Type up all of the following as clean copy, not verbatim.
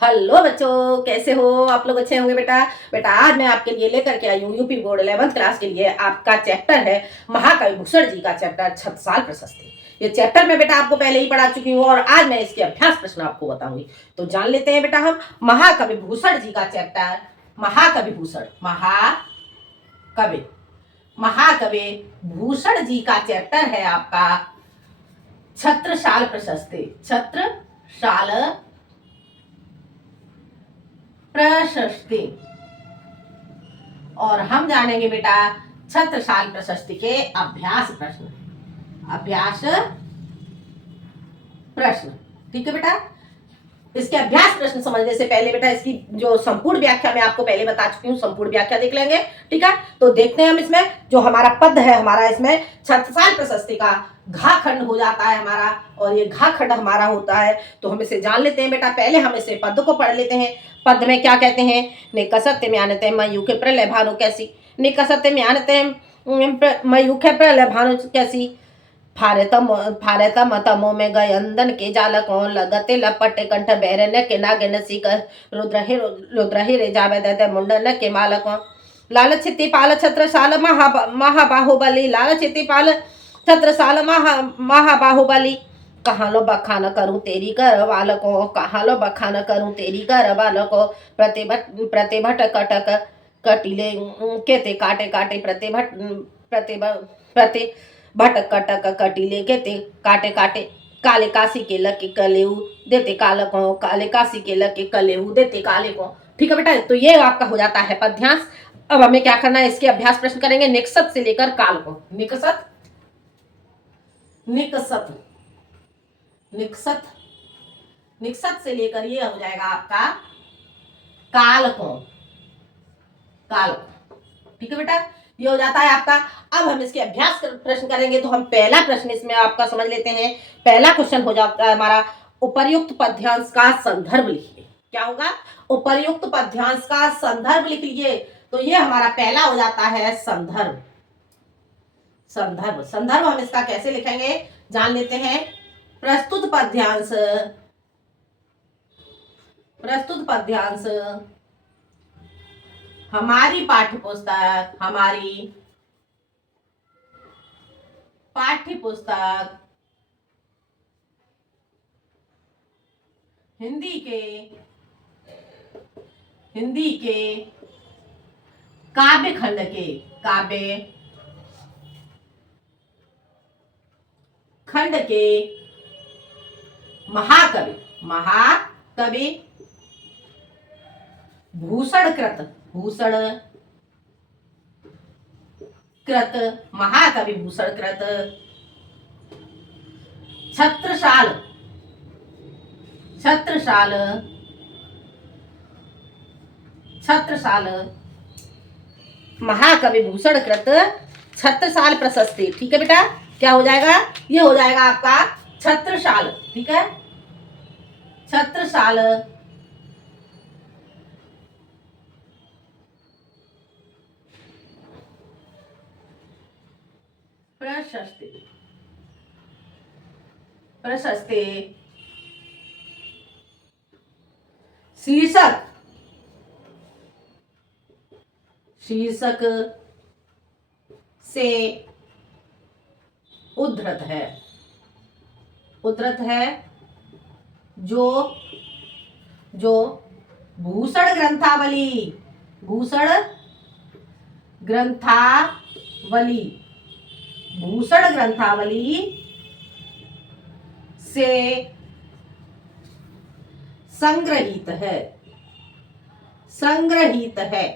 Hello बच्चों, कैसे हो आप लोग? अच्छे होंगे बेटा। बेटा आज मैं आपके लिए लेकर के आई हूँ यूपी बोर्ड 11th क्लास के लिए। आपका चैप्टर है महाकवि भूषण जी का चैप्टर छत्रसाल प्रशस्ति। ये चैप्टर मैं बेटा आपको पहले ही पढ़ा चुकी हूँ और आज मैं इसके अभ्यास प्रश्न आपको बताऊंगी। तो जान लेते हैं बेटा हम महाकवि भूषण जी का चैप्टर। महाकवि भूषण महाकवि महाकवि भूषण जी का चैप्टर है आपका छत्रसाल प्रशस्ति। छत्रसाल प्रशस्ति। और हम जानेंगे बेटा छत्रसाल प्रशस्ति के अभ्यास प्रश्न। अभ्यास प्रश्न, ठीक है बेटा। इसके अभ्यास प्रश्न समझने से पहले बेटा इसकी जो संपूर्ण व्याख्या मैं आपको पहले बता चुकी हूँ, संपूर्ण व्याख्या देख लेंगे। ठीक है, तो देखते हैं हम इसमें जो हमारा पद है हमारा इसमें छत्रसाल प्रशस्ति का घा खंड हो जाता है हमारा, और ये घा खंड हमारा होता है। तो हम इसे जान लेते हैं बेटा। पहले हम इसे पद को पढ़ लेते हैं। पद में क्या कहते हैं? निकसत्य म्यानते मयूखे प्रलय भानु कैसी। निकसत्य म्यानते मयूखे प्रलय भानु कैसी। फारतम तमो में गए अंदन के जालकों लगते लपटे कंठ बैरन के नागन सीकर रुद्रहि रे जावे दे मुंडन के मालकों। लाल छिति पाल छत्रसाल महाबाहुबली। लाल छिति पाल छत्रसाल महाबाहुबली। कहाँ लो बखान करूं तेरी कर बालकों। कहाँ लो बखान करूं तेरी कर बालकों। प्रतिभट कटक कटिले केते काटे काटे प्रतिभट कटक कटिले केते काटे काटे। काले काशी के लके कलेऊ देते काले को। काले काशी के लके कलेऊ देते काले को। ठीक है बेटा, तो ये आपका हो जाता है पद्यांश। अब हमें क्या करना है, इसके अभ्यास प्रश्न करेंगे निकसत से लेकर काल को। निकसत निकसत निकसत निकसत से लेकर ये हो जाएगा आपका काल को। काल, ठीक है बेटा, ये हो जाता है आपका। अब हम इसके अभ्यास प्रश्न करेंगे। तो हम पहला प्रश्न इसमें आपका समझ लेते हैं। पहला क्वेश्चन हो जाता है हमारा उपर्युक्त पद्यांश का संदर्भ लिखिए। क्या होगा? उपर्युक्त पद्यांश का संदर्भ लिख लीजिए। तो ये हमारा पहला हो जाता है संदर्भ। संदर्भ संदर्भ हम इसका कैसे लिखेंगे जान लेते हैं। प्रस्तुत पद्यांश हमारी पाठ्य पुस्तक हिंदी के काव्य खंड के महाकवि भूषण कृत महाकवि भूषण कृत छत्रसाल महाकवि भूषण कृत छत्रसाल प्रशस्ति। ठीक है बेटा, क्या हो जाएगा? ये हो जाएगा आपका छत्रसाल। ठीक है, छत्रसाल प्रशस्ति शीर्षक से उद्धृत है जो भूषण ग्रंथावली से संग्रहित है।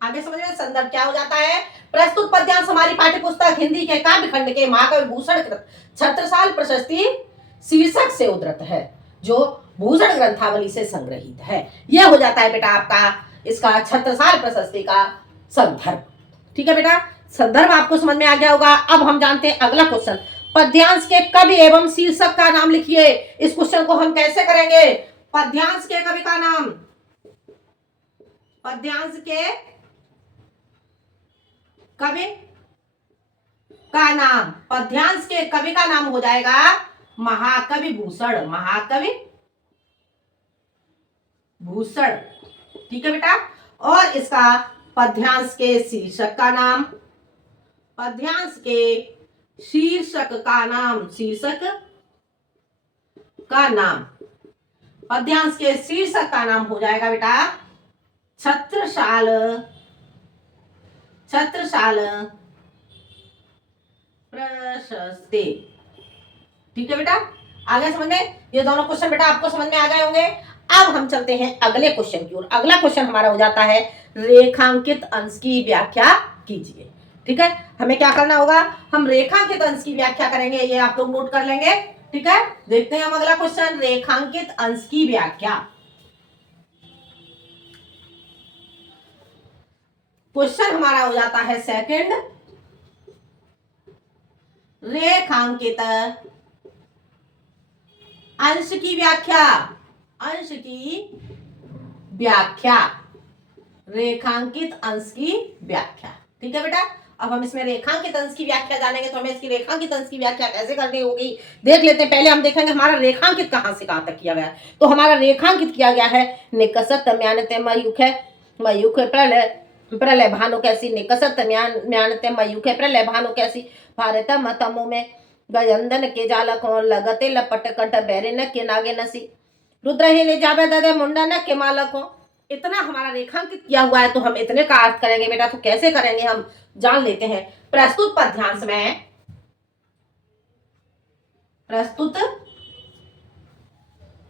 आगे समझ रहे हैं? संदर्भ क्या हो जाता है? प्रस्तुत पद्यांश हमारी पाठ्य पुस्तक हिंदी के काव्य खंड के महाकवि भूषण कृत छत्रसाल प्रशस्ति शीर्षक से उद्धृत है जो भूषण ग्रंथावली से संग्रहित है। यह हो जाता है बेटा आपका इसका छत्रसाल प्रशस्ति का संदर्भ। ठीक है बेटा, संदर्भ आपको समझ में आ गया होगा। अब हम जानते हैं अगला क्वेश्चन। पद्यांश के कवि एवं शीर्षक का नाम लिखिए। इस क्वेश्चन को हम कैसे करेंगे? पद्यांश के कवि का नाम, पद्यांश के कवि का नाम, पद्यांश के कवि का नाम हो जाएगा महाकवि भूषण। भूषण। ठीक है बेटा। और इसका पद्यांश के शीर्षक का नाम, पद्यांश के शीर्षक का नाम, शीर्षक का नाम, पद्यांश के शीर्षक का नाम हो जाएगा बेटा छत्रसाल, छत्रसाल प्रशस्ति। ठीक है बेटा, आ गया समझ में? ये दोनों क्वेश्चन बेटा आपको समझ में आ गए होंगे। अब हम चलते हैं अगले क्वेश्चन की ओर। अगला क्वेश्चन हमारा हो जाता है रेखांकित अंश की व्याख्या कीजिए। ठीक है, हमें क्या करना होगा, हम रेखांकित अंश की व्याख्या करेंगे, ये आप लोग नोट कर लेंगे। ठीक है, देखते हैं हम अगला क्वेश्चन, रेखांकित अंश की व्याख्या। क्वेश्चन हमारा हो जाता है सेकंड, रेखांकित अंश की व्याख्या, अंश की व्याख्या, रेखांकित अंश की व्याख्या। ठीक है बेटा, अब हम इसमें रेखांकित अंश की व्याख्या जानेंगे, तो हमें इसकी रेखांकित अंश की व्याख्या कैसे करनी होगी देख लेते हैं। पहले हम देखेंगे हमारा रेखांकित कहां से कहां तक किया गया है। तो हमारा रेखांकित किया गया है निकषत म्यानते मयूखे, मयूखे प्रलय, प्रलय भानु कैसी, निकषत म्यानते मयूखे प्रलय भानु कैसी, भारतम तमो में गयंदन के जालक लगते लपट कंठ बैरे न के नागे नसी, रुद्र ही ले जावे ददे मुंडा न के मालक हो। इतना हमारा रेखांकित किया हुआ है, तो हम इतने का अर्थ करेंगे बेटा, तो कैसे करेंगे हम जान लेते हैं। प्रस्तुत पद्यांश में, प्रस्तुत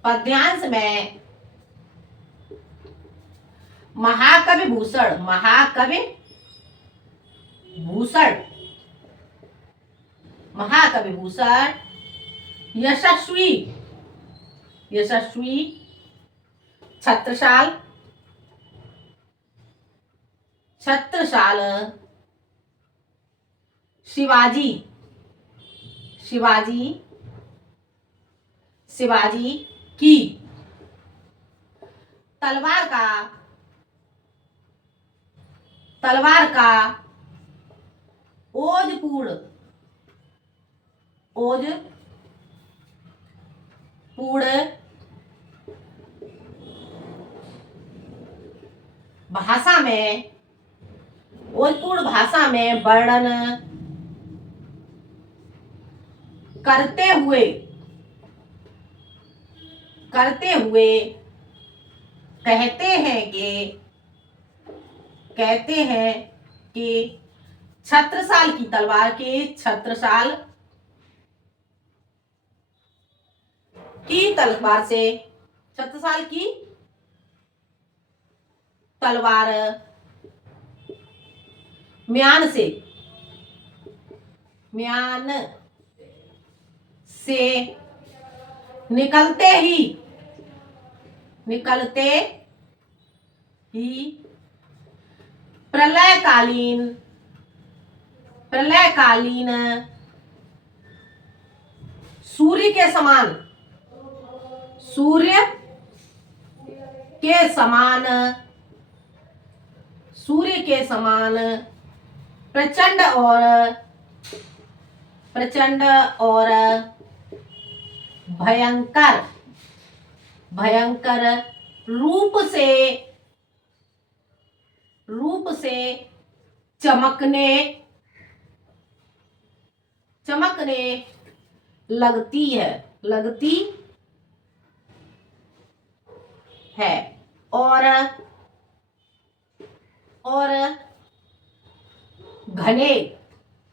पद्यांश में महाकवि भूषण, महाकवि भूषण, महाकवि भूषण यशस्वी, यशस्वी छत्रसाल, छत्रसाल शिवाजी, शिवाजी, शिवाजी की तलवार का, तलवार का ओजपूर्ण, ओजपूर्ण भाषा में, ओजपूर्ण भाषा में वर्णन करते हुए, करते हुए कहते हैं कि, कहते हैं कि छत्रसाल की तलवार के, छत्रसाल की तलवार से, छत्रसाल की तलवार म्यान से, म्यान से निकलते ही, निकलते ही प्रलयकालीन, प्रलयकालीन सूर्य के समान, सूर्य के समान, सूर्य के समान प्रचंड और, प्रचंड और भयंकर, भयंकर रूप से, रूप से चमकने, चमकने लगती है, लगती है, और घने,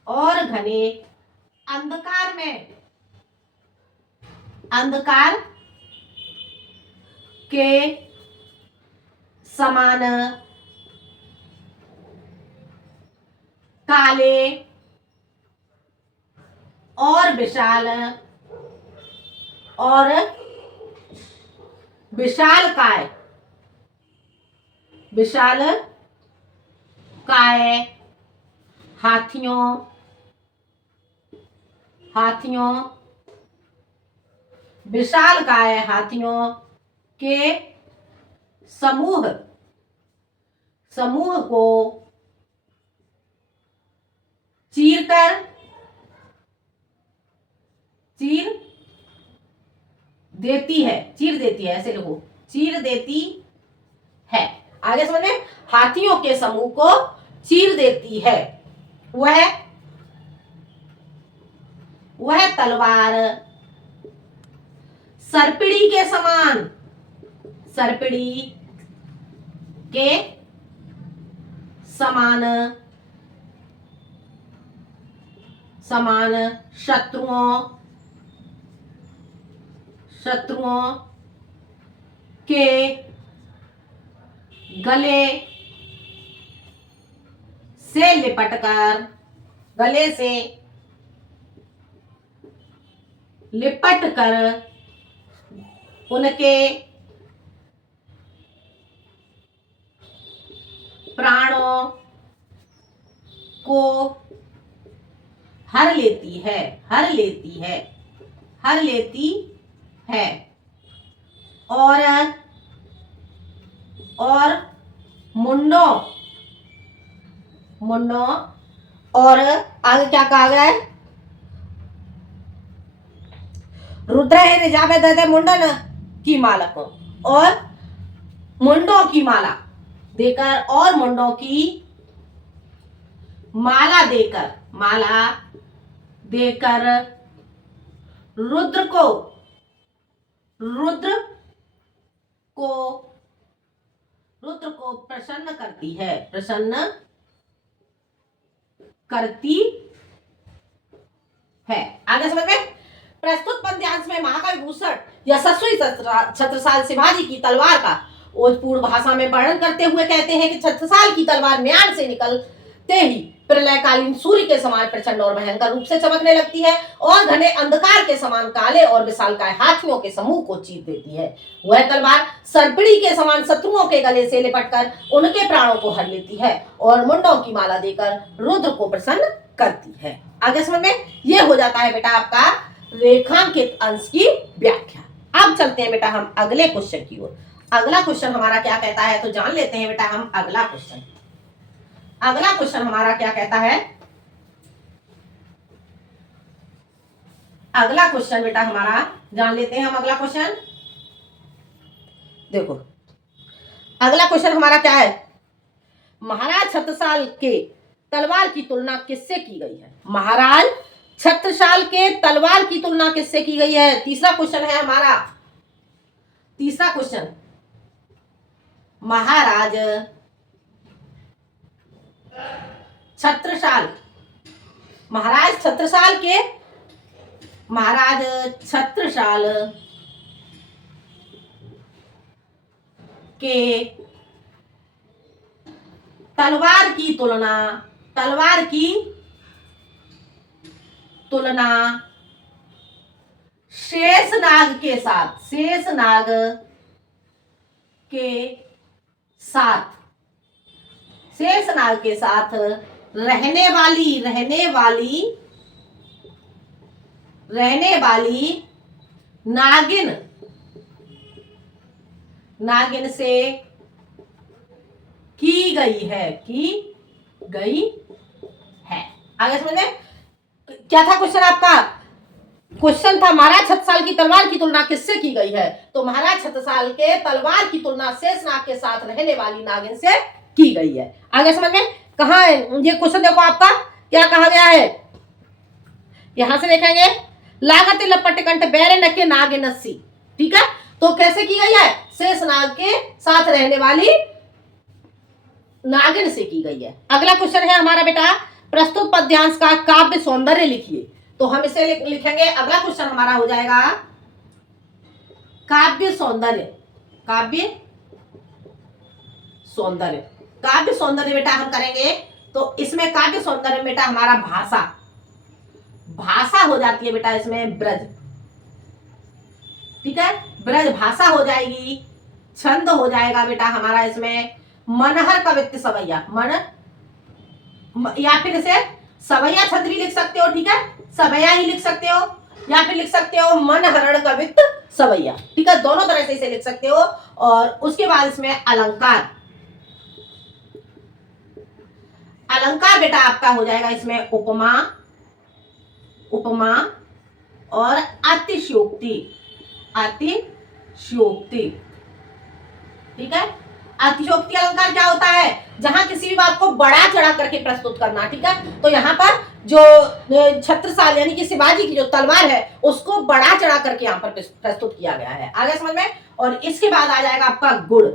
और घने अंधकार में, अंधकार के समान काले और विशाल, और विशाल काय, विशाल काय हाथियों, हाथियों, विशाल काय हाथियों के समूह, समूह को चीरकर, चीर देती है, चीर देती है, ऐसे लिखो, चीर देती है। आगे समझ में, हाथियों के समूह को चीर देती है। वह तलवार सर्पिड़ी के समान, सर्पिड़ी के समान समान शत्रुओं के गले से लिपट कर उनके प्राणों को हर लेती है और मुंडों और आगे क्या कहा गया है, रुद्र निजावे दे मुंडन की माला को, और मुंडों की माला देकर, और मुंडों की माला देकर रुद्र को प्रसन्न करती है। आगे समझ में, प्रस्तुत पद्यांश में महाकाव्य यशस्वी छत्रसाल शिवाजी की तलवार का ओजपूर्ण भाषा में वर्णन करते हुए कहते हैं कि छत्रसाल की तलवार म्यान से निकलते ही प्रलयकालीन सूर्य के समान प्रचंड और भयंकर रूप से चमकने लगती है और घने अंधकार के समान काले और विशालकाय हाथियों के समूह को चीर देती है। वह तलवार सर्पिड़ी के समान शत्रुओं के गले से लिपटकर उनके प्राणों को हर लेती है और मुंडों की माला देकर रुद्र को प्रसन्न करती है। आगे समझ में, ये हो जाता है बेटा आपका रेखांकित अंश की व्याख्या। अब चलते हैं बेटा हम अगले क्वेश्चन की ओर। अगला क्वेश्चन हमारा क्या कहता है, तो जान लेते हैं बेटा हम अगला क्वेश्चन हमारा क्या कहता है। अगला क्वेश्चन बेटा हमारा जान लेते हैं हम। अगला क्वेश्चन देखो, अगला क्वेश्चन हमारा क्या है, महाराज छत्रसाल के तलवार की तुलना किससे की गई है। महाराज छत्रसाल के तलवार की तुलना किससे की गई है। तीसरा क्वेश्चन है हमारा, तीसरा क्वेश्चन, महाराज छत्रसाल के तलवार की तुलना शेषनाग के साथ रहने वाली नागिन से की गई है। आगे समझ में, क्या था क्वेश्चन आपका। क्वेश्चन था महाराज छत्रसाल की तलवार की तुलना किससे की गई है, तो महाराज छत्रसाल के तलवार की तुलना शेषनाग के साथ रहने वाली नागिन से की गई है। आगे समझ में, कहा है ये क्वेश्चन, देखो आपका क्या कहा गया है, यहां से देखेंगे, लागत लपट कंठ बैरे नके नागिनसी, ठीक है, तो कैसे की गई है, शेषनाग के साथ रहने वाली नागिन से की गई है। अगला क्वेश्चन है हमारा बेटा, प्रस्तुत पद्यांश का काव्य सौंदर्य लिखिए, तो हम इसे लिखेंगे। अगला क्वेश्चन हमारा हो जाएगा काव्य सौंदर्य बेटा हम करेंगे, तो इसमें काव्य सौंदर्य बेटा हमारा भाषा हो जाती है बेटा, इसमें ब्रज, ठीक है, ब्रज भाषा हो जाएगी। छंद हो जाएगा बेटा हमारा इसमें मनहर कवित्त सवैया, या फिर इसे सवैया छंद भी लिख सकते हो, ठीक है, सवैया ही लिख सकते हो, या फिर लिख सकते हो मनहरण कवित्त सवैया, ठीक है, दोनों तरह से इसे लिख सकते हो। और उसके बाद इसमें अलंकार बेटा आपका हो जाएगा इसमें उपमा और अतिशयोक्ति, ठीक है, अतिशयोक्ति अलंकार क्या होता है? जहां किसी भी बात को बड़ा चढ़ा करके प्रस्तुत करना, ठीक है। तो यहाँ पर जो छत्रसाल यानी कि शिवाजी की जो तलवार है उसको बड़ा चढ़ा करके यहाँ पर प्रस्तुत किया गया है। आगे समझ में। और इसके बाद आ जाएगा आपका गुड़।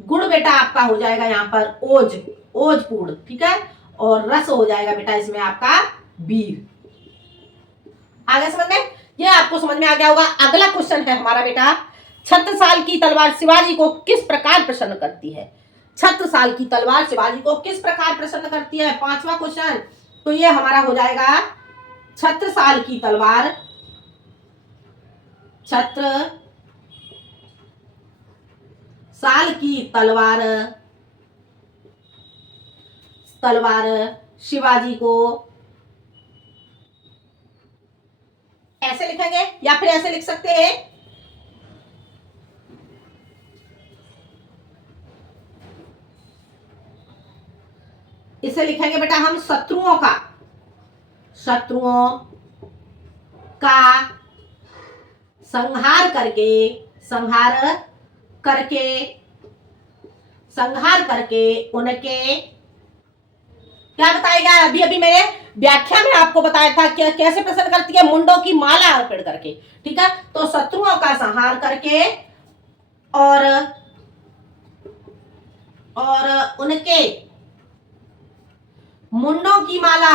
गुड़ बेटा आपका हो जाएगा यहाँ पर ओज, ओजपूर्ण, ठीक है। और रस हो जाएगा बेटा इसमें आपका वीर। आगे समझ में, ये आपको समझ में आ गया होगा। अगला क्वेश्चन है हमारा बेटा, छत्रसाल की तलवार शिवाजी को किस प्रकार प्रसन्न करती है? छत्रसाल की तलवार शिवाजी को किस प्रकार प्रसन्न करती है? पांचवा क्वेश्चन। तो ये हमारा हो जाएगा छत्रसाल की तलवार, छत्रसाल की तलवार शिवाजी को ऐसे लिखेंगे या फिर ऐसे लिख सकते हैं, इसे लिखेंगे बेटा हम शत्रुओं का संहार करके उनके, क्या बताएगा? अभी अभी मैंने व्याख्या में आपको बताया था कि कैसे प्रसन्न करती है, मुंडों की माला अर्पण करके, ठीक है। तो शत्रुओं का संहार करके और उनके मुंडों की माला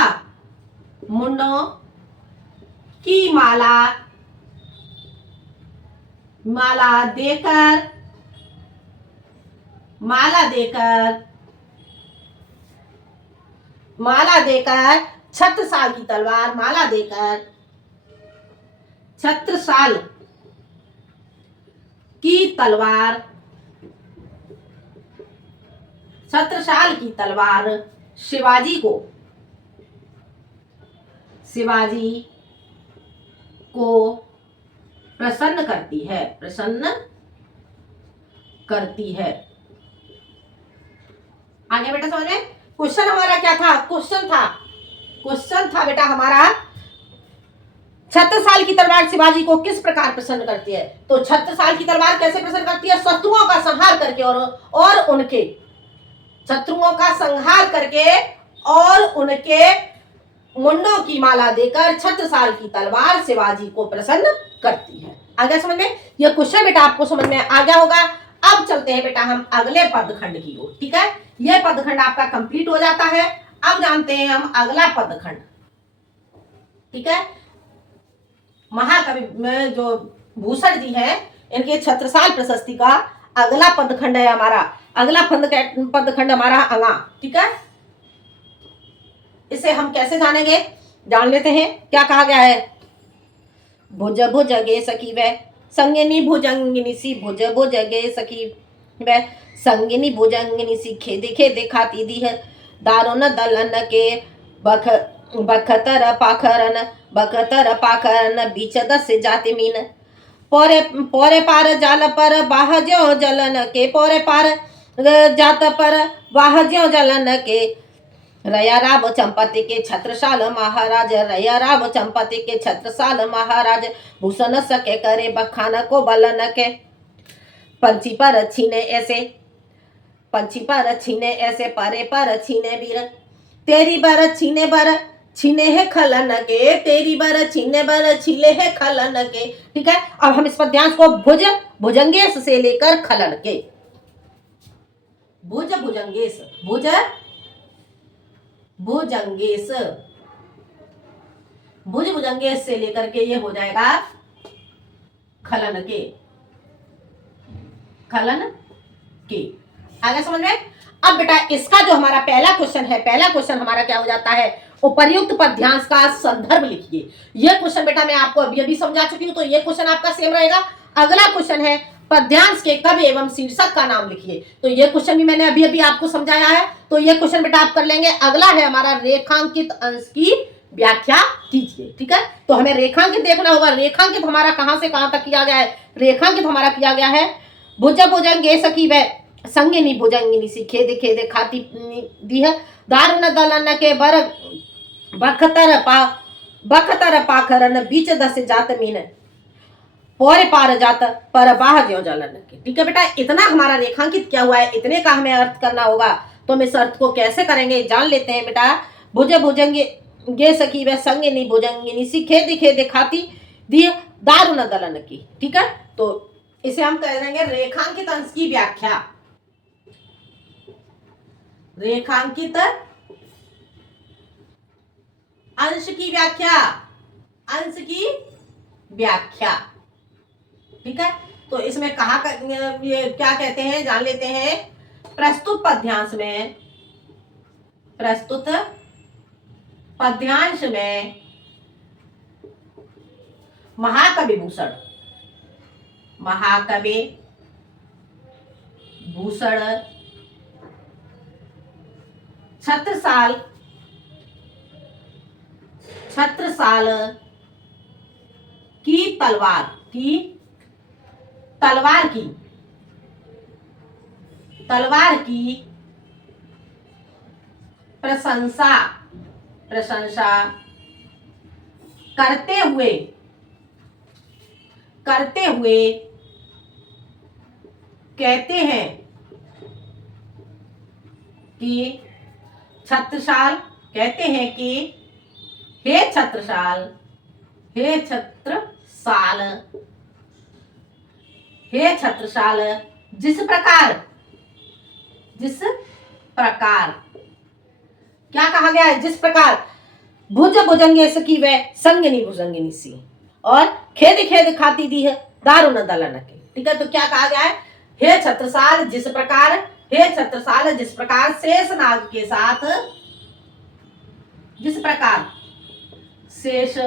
देकर छत्रसाल की तलवार, माला देकर छत्रसाल की तलवार शिवाजी को प्रसन्न करती है। आगे बेटा समझ में। क्वेश्चन हमारा क्या था? क्वेश्चन था बेटा हमारा, छत्रसाल की तलवार शिवाजी को किस प्रकार प्रसन्न करती है? तो छत्रसाल की तलवार कैसे प्रसन्न करती है? शत्रुओं का संहार करके और उनके शत्रुओं का संहार करके और उनके मुंडों की माला देकर छत्रसाल की तलवार शिवाजी को प्रसन्न करती है। आगे समझ में। यह क्वेश्चन बेटा आपको समझ में आ गया होगा। अब चलते हैं बेटा हम अगले पदखंड की ओर, ठीक है। यह पदखंड आपका कंप्लीट हो जाता है। अब जानते हैं हम अगला पदखंड, ठीक है। महाकवि में जो भूषण जी हैं, इनके छत्रसाल प्रशस्ति का अगला पदखंड है हमारा, अगला पदखंड हमारा अंगा, ठीक है। इसे हम कैसे जानेंगे, जान लेते हैं। क्या कहा गया है? भुज गे सखी वह संगिनी भुजंगिनी सी, भुज गे सखी वह संगिनी भुजंगिनी सी, खेदे खाती दी है दारुन दलन के बखतर पाखरन बीच दस जाति मीन, पोरे पार जाल पर बाह ज्यो जलन के, पोरे पार जात पर बाह ज्यो जलन के, रया राव चंपति के छत्रसाल महाराज, रया राव चंपति के छत्रसाल महाराज, भूषण सके करे बखान को बलन के, पंछी पर छीने ऐसे परे पर छीने वीर, तेरी बर छीने है खलन के, तेरी बर छीने है खलन के, ठीक है। अब हम इस पद्यांश को भुजंगेश से लेकर खलन के, भुजंगेश से लेकर के ये हो जाएगा खलन के। आगे समझ में। अब बेटा इसका जो हमारा पहला क्वेश्चन है, पहला क्वेश्चन हमारा क्या हो जाता है? उपर्युक्त पद्यांश का संदर्भ लिखिए। यह क्वेश्चन बेटा मैं आपको अभी अभी समझा चुकी हूं, तो यह क्वेश्चन आपका सेम रहेगा। अगला क्वेश्चन है पद्यांश के कवि एवं शीर्षक का नाम लिखिए। तो यह क्वेश्चन भी मैंने अभी अभी आपको समझाया है, तो यह क्वेश्चन बेटा आप कर लेंगे। अगला है हमारा रेखांकित अंश की व्याख्या कीजिए, ठीक है। तो हमें रेखांकित देखना होगा। रेखांकित हमारा कहां से कहां तक किया गया है? रेखांकित हमारा किया गया है भुजंगे सखी वह संगिनी भुजंगिनी सी, खेदे खाती दी है दारुन दलन के बर बखतर पाखरन बीच दस जात मीन, पौरे पार जात पर बाह ज्यो जलन के। ठीक है बेटा, इतना हमारा रेखांकित क्या हुआ है, इतने का हमें अर्थ करना होगा। तो हम इस अर्थ को कैसे करेंगे जान लेते हैं बेटा। भुजे भुजंगे गे सखी वह संगे नहीं भुजंगे निसी खेदी खेदे खाती दिए दारू न दलन की। ठीक है, तो इसे हम करेंगे रेखांकित अंश की व्याख्या। रेखांकित अंश की व्याख्या, अंश की व्याख्या। ठीक है, तो इसमें कहा ये क्या कहते हैं जान लेते हैं। प्रस्तुत पद्यांश में, प्रस्तुत पद्यांश में महाकवि भूषण, महाकवि भूषण छत्रसाल, छत्रसाल की तलवार की, तलवार की, तलवार की प्रशंसा, प्रशंसा करते हुए, करते हुए कहते हैं कि छत्रसाल, कहते हैं कि हे छत्रसाल, हे छत्रसाल, हे छत्रसाल, जिस प्रकार, जिस प्रकार क्या कहा गया है, जिस प्रकार भुज भुजंगे सकी वह संगनी भुजंगिनी सी और खेद खेद खाती दी है दारू न दलन के। ठीक है, तो क्या कहा गया है, हे छत्रसाल जिस प्रकार, हे छत्रसाल जिस प्रकार शेष नाग के साथ, जिस प्रकार शेष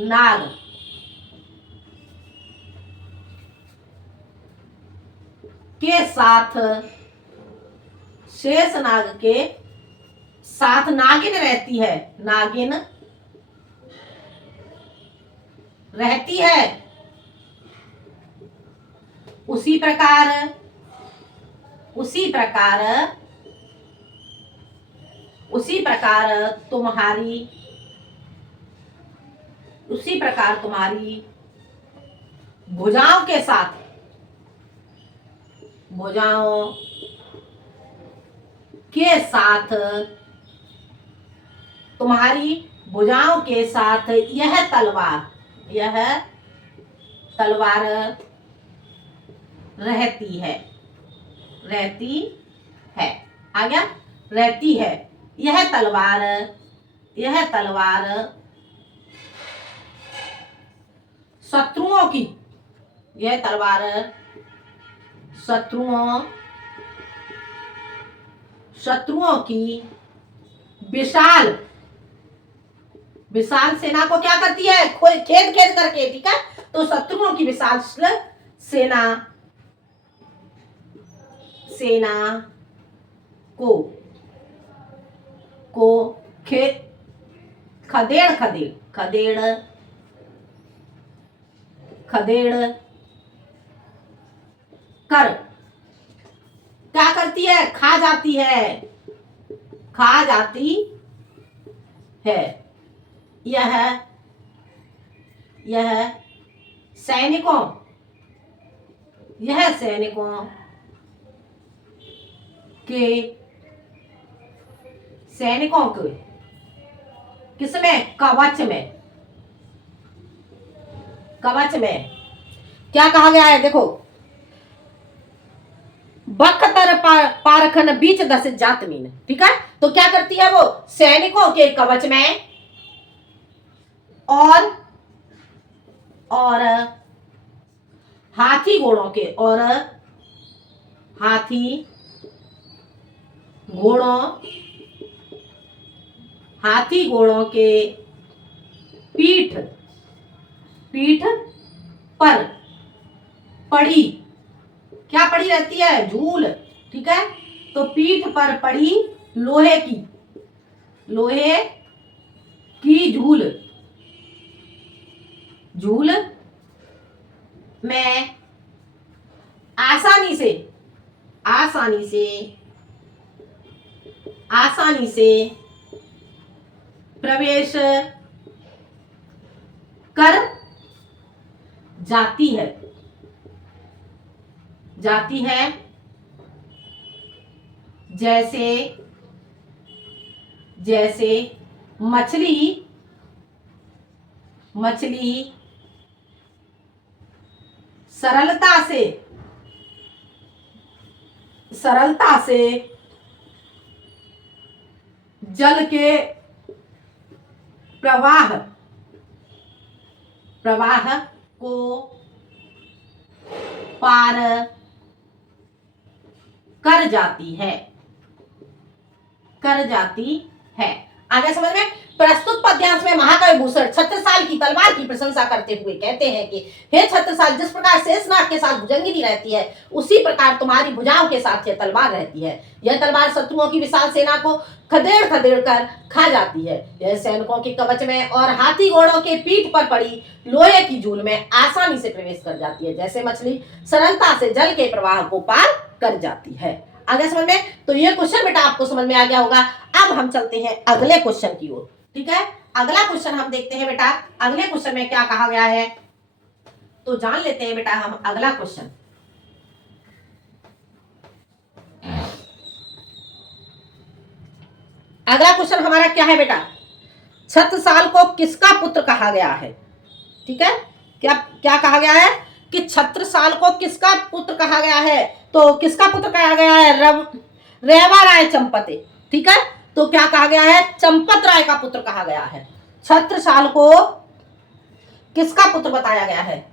नाग के साथ, शेष नाग के साथ नागिन रहती है, नागिन रहती है, उसी प्रकार, उसी प्रकार, उसी प्रकार तुम्हारी, उसी प्रकार तुम्हारी भुजाओं के साथ, भुजाओं के साथ, तुम्हारी भुजाओं के साथ यह तलवार, यह तलवार रहती है, रहती है, आ गया, रहती है, यह तलवार, यह तलवार शत्रुओं की, यह तलवार शत्रुओं, शत्रुओं की विशाल, विशाल सेना को क्या करती है, खेद खेद करके। ठीक है, तो शत्रुओं की विशाल सेना, सेना को खदेड़ खदेड़ खदेड़ खदेड़ कर क्या करती है, खा जाती है, खा जाती है। यह सैनिकों, यह सैनिकों के, सैनिकों के किसमें, कवच में, कवच में क्या कहा गया है देखो, बख्तर पारखन बीच दस जातमीन। ठीक है, तो क्या करती है वो, सैनिकों के कवच में और हाथी घोड़ों के, और हाथी घोड़ों, हाथी घोड़ों के पीठ, पीठ पर पड़ी, क्या पड़ी रहती है, झूल। ठीक है, तो पीठ पर पड़ी लोहे की, लोहे की झूल, झूल में आसानी से, आसानी से, आसानी से प्रवेश कर जाती है, जाती है, जैसे, जैसे मछली, मछली सरलता से, सरलता से जल के प्रवाह, प्रवाह को पार कर जाती है, कर जाती है। आगे समझ में? प्रस्तुत पद्यांश में महाकवि भूषण छत्रसाल की तलवार की प्रशंसा करते हुए कहते हैं कि हे छत्रसाल, जिस प्रकार शेषनाग के साथ भुजंगिनी रहती है, उसी प्रकार तुम्हारी भुजाओं के साथ यह तलवार रहती है। यह तलवार शत्रुओं की विशाल सेना को खदेड़ खदेड़ कर खा जाती है। यह सैनिकों के कवच में और हाथी घोड़ों के पीठ पर पड़ी लोहे की झूल में आसानी से प्रवेश कर जाती है, जैसे मछली सरलता से जल के प्रवाह को पार कर जाती है। आगे समझ में? तो ये क्वेश्चन बेटा आपको समझ में आ गया होगा। अब हम चलते हैं अगले क्वेश्चन की ओर। ठीक है, अगला क्वेश्चन हम देखते हैं बेटा, अगले क्वेश्चन में क्या कहा गया है, तो जान लेते हैं बेटा हम अगला क्वेश्चन। अगला क्वेश्चन हमारा क्या है बेटा? छत्रसाल को किसका पुत्र कहा गया है? ठीक है, क्या क्या कहा गया है कि छत्रसाल को किसका पुत्र कहा गया है? तो किसका पुत्र कहा गया है? रेवा राय चंपते। ठीक है, तो क्या कहा गया है? चंपत राय का पुत्र कहा गया है। छत्रसाल को किसका पुत्र बताया गया है?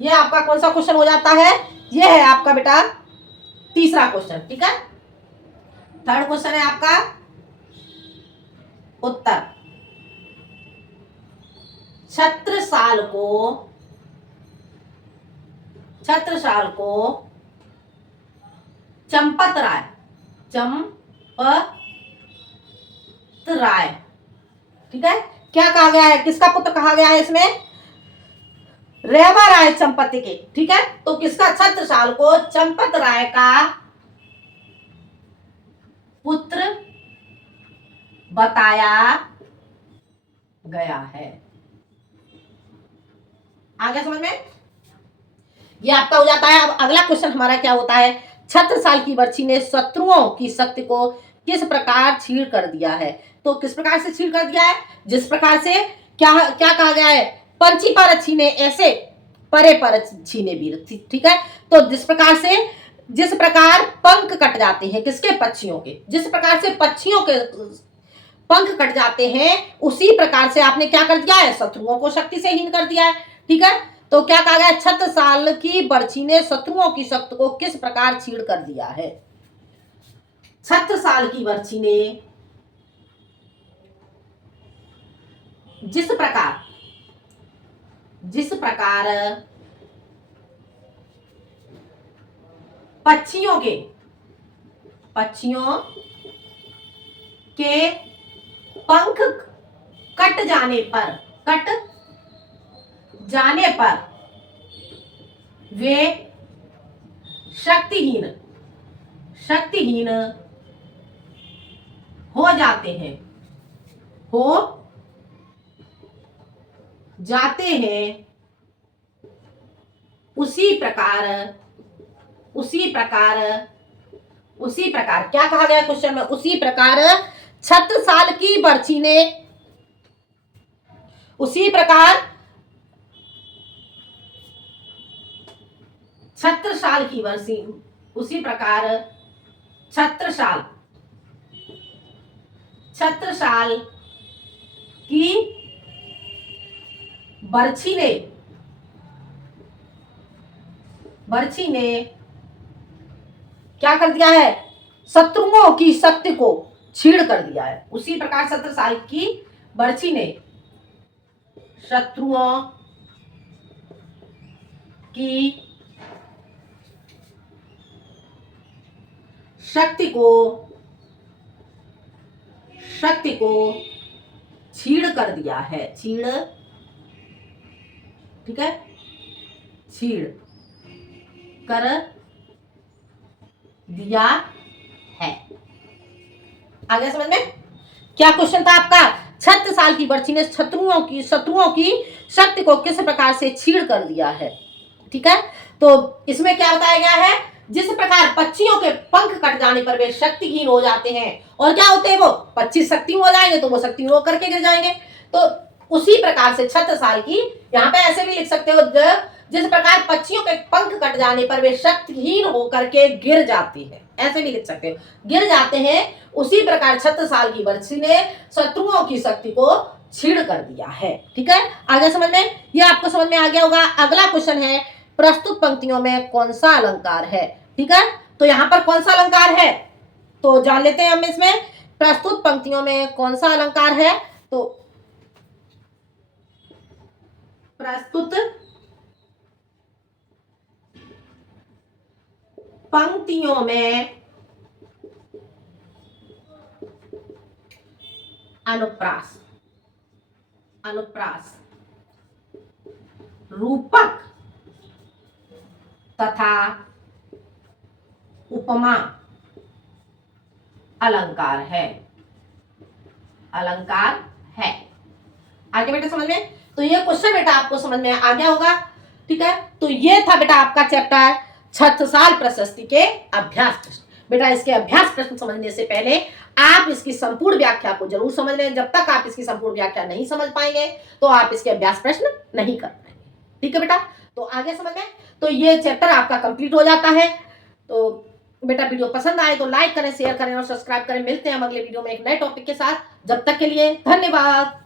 यह आपका कौन सा क्वेश्चन हो जाता है? यह है आपका बेटा तीसरा क्वेश्चन। ठीक है, थर्ड क्वेश्चन है आपका उत्तर। छत्रसाल को चंपत राय, चंपत राय, ठीक है, क्या कहा गया है? किसका पुत्र कहा गया है इसमें? रेवा राय चंपत के। ठीक है, तो किसका? छत्रसाल को चंपत राय का पुत्र बताया गया है। आगे समझ में? ये आपका हो जाता है। अब अगला क्वेश्चन हमारा क्या होता है? छत्रसाल की बर्छी ने शत्रुओं की शक्ति को किस प्रकार छीण कर दिया है? तो किस प्रकार से छीण कर दिया है? जिस प्रकार से क्या क्या कहा गया है? पंछी पर छीने ऐसे परे पर छीने भी। ठीक है, तो जिस प्रकार पंख कट जाते हैं किसके? पक्षियों के। जिस प्रकार से पक्षियों के पंख कट जाते हैं, उसी प्रकार से आपने क्या कर दिया है? शत्रुओं को शक्ति से हीन कर दिया है। ठीक है, तो क्या कहा गया? छत्रसाल की बर्छी ने शत्रुओं की शक्ति को किस प्रकार छीण कर दिया है? छत्रसाल की बर्छी ने जिस प्रकार पक्षियों के पंख कट जाने पर वे शक्तिहीन हो जाते हैं, उसी प्रकार क्या कहा गया क्वेश्चन में? उसी प्रकार छत्रसाल की बर्छी ने, उसी प्रकार छत्रसाल की बर्छी, उसी प्रकार छत्रसाल की बर्छी ने क्या कर दिया है? शत्रुओं की शक्ति को छीण कर दिया है। उसी प्रकार छत्रसाल की बर्छी ने शत्रुओं की शक्ति को छीण कर दिया है। ठीक है, छीण कर दिया है। आगे समझ में? क्या क्वेश्चन था आपका? छत्रसाल की बर्छी ने शत्रुओं की शक्ति को किस प्रकार से छीड़ कर दिया है। ठीक है, तो इसमें क्या बताया गया है, जिस प्रकार पक्षियों के पंख कट जाने पर वे शक्तिहीन हो जाते हैं और क्या होते हैं, वो पक्षी शक्तिहीन हो जाएंगे तो वो शक्तिहीन होकर के गिर जाएंगे। तो उसी प्रकार से छत्रसाल की, यहाँ पे ऐसे भी लिख सकते हो, जिस प्रकार पक्षियों के पंख कट जाने पर वे शक्तिहीन होकर के गिर जाती है, ऐसे भी लिख सकते हो, गिर जाते हैं, उसी प्रकार छत्रसाल की बर्छी ने शत्रुओं की शक्ति को छीड़ कर दिया है। ठीक है, आगे समझ में, ये आपको समझ में आ गया होगा। अगला क्वेश्चन है, प्रस्तुत पंक्तियों में कौन सा अलंकार है। ठीक है, तो यहां पर कौन सा अलंकार है तो जान लेते हैं हम इसमें। प्रस्तुत पंक्तियों में कौन सा अलंकार है, तो प्रस्तुत पंक्तियों में अनुप्रास, रूपक तथा उपमा अलंकार है, आगे बेटा समझ में। तो ये क्वेश्चन बेटा आपको समझ में आ गया होगा। ठीक है, तो ये था बेटा आपका चैप्टर छत्रसाल प्रशस्ति के अभ्यास प्रश्न। बेटा इसके अभ्यास प्रश्न समझने से पहले आप इसकी संपूर्ण व्याख्या को जरूर समझ लें। जब तक आप इसकी संपूर्ण व्याख्या नहीं समझ पाएंगे तो आप इसके अभ्यास प्रश्न नहीं कर पाएंगे। ठीक है बेटा, तो आगे समझ में, तो ये चैप्टर आपका कंप्लीट हो जाता है। तो बेटा वीडियो पसंद आए तो लाइक करें, शेयर करें और सब्सक्राइब करें। मिलते हैं हम अगले वीडियो में एक नए टॉपिक के साथ। जब तक के लिए धन्यवाद।